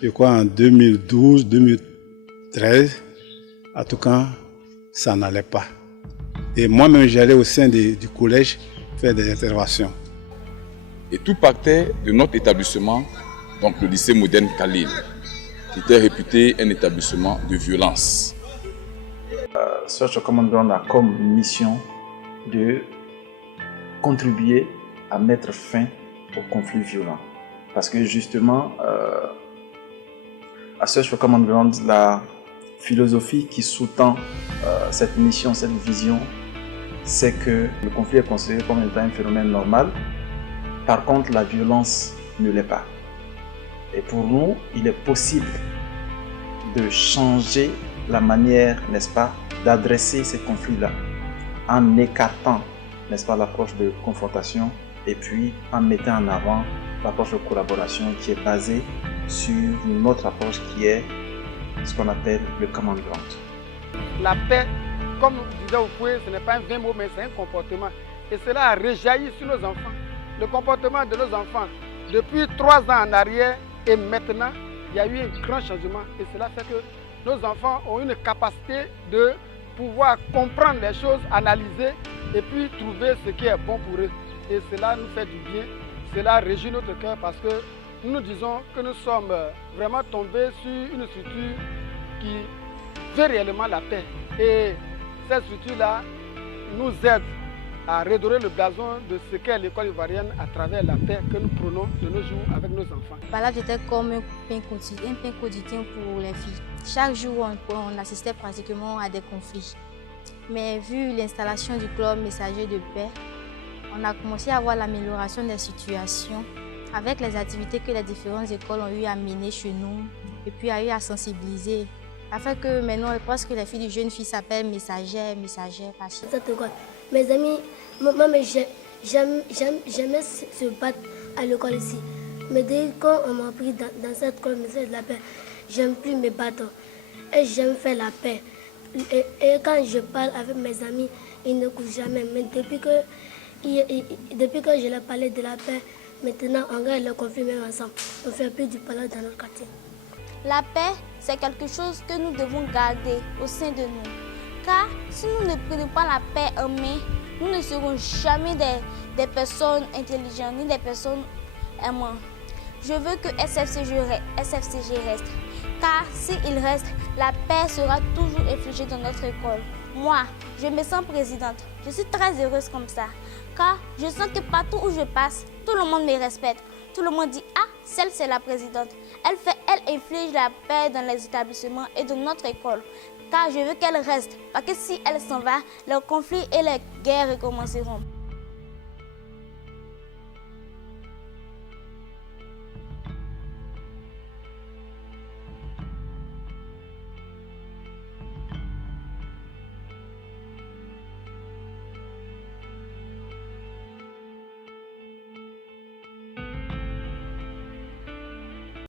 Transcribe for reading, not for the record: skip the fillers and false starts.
je crois en 2012, 2013, en tout cas, ça n'allait pas. Et moi-même, j'allais au sein du collège faire des interventions. Et tout partait de notre établissement, donc le lycée moderne Khalil, qui était réputé un établissement de violence. Search for Common Ground a comme mission de contribuer à mettre fin aux conflits violents. Parce que justement, à Search for Common Ground, la philosophie qui sous-tend cette mission, cette vision, c'est que le conflit est considéré comme étant un phénomène normal. Par contre, la violence ne l'est pas. Et pour nous, il est possible de changer la manière, n'est-ce pas, d'adresser ces conflits-là en écartant, n'est-ce pas, l'approche de confrontation et puis en mettant en avant l'approche de collaboration qui est basée sur une autre approche qui est ce qu'on appelle le common ground. La paix, comme disait Oufoué, ce n'est pas un vain mot, mais c'est un comportement. Et cela a réjailli sur nos enfants. Le comportement de nos enfants, depuis 3 ans en arrière et maintenant, il y a eu un grand changement. Et cela fait que nos enfants ont une capacité de pouvoir comprendre les choses, analyser et puis trouver ce qui est bon pour eux. Et cela nous fait du bien, cela régit notre cœur parce que nous disons que nous sommes vraiment tombés sur une structure qui veut réellement la paix. Et cette structure-là nous aide à redorer le blason de ce qu'est l'école ivoirienne à travers la paix que nous prenons de nos jours avec nos enfants. Là, j'étais comme un pain quotidien pour les filles. Chaque jour, on assistait pratiquement à des conflits. Mais vu l'installation du club messager de paix, on a commencé à voir l'amélioration des situations avec les activités que les différentes écoles ont eu à mener chez nous et puis a eu à sensibiliser. Ça fait que maintenant, presque les filles du jeune fille s'appellent messagères. Mes amis, moi, j'aimais se battre à l'école ici. Mais dès qu'on m'a pris dans cette école de la paix, j'aime plus me battre et j'aime faire la paix. Et quand je parle avec mes amis, ils ne couchent jamais. Mais depuis que je leur parlais de la paix, maintenant on gagne le conflit même ensemble. On ne fait plus du parler dans notre quartier. La paix, c'est quelque chose que nous devons garder au sein de nous. Car si nous ne prenons pas la paix en main, nous ne serons jamais des personnes intelligentes ni des personnes aimantes. Je veux que SFCG reste. Car s'il reste, la paix sera toujours infligée dans notre école. Moi, je me sens présidente. Je suis très heureuse comme ça. Car je sens que partout où je passe, tout le monde me respecte. Tout le monde dit « Ah, celle c'est la présidente. Elle inflige la paix dans les établissements et dans notre école. » Car je veux qu'elle reste. Parce que si elle s'en va, les conflits et les guerres recommenceront.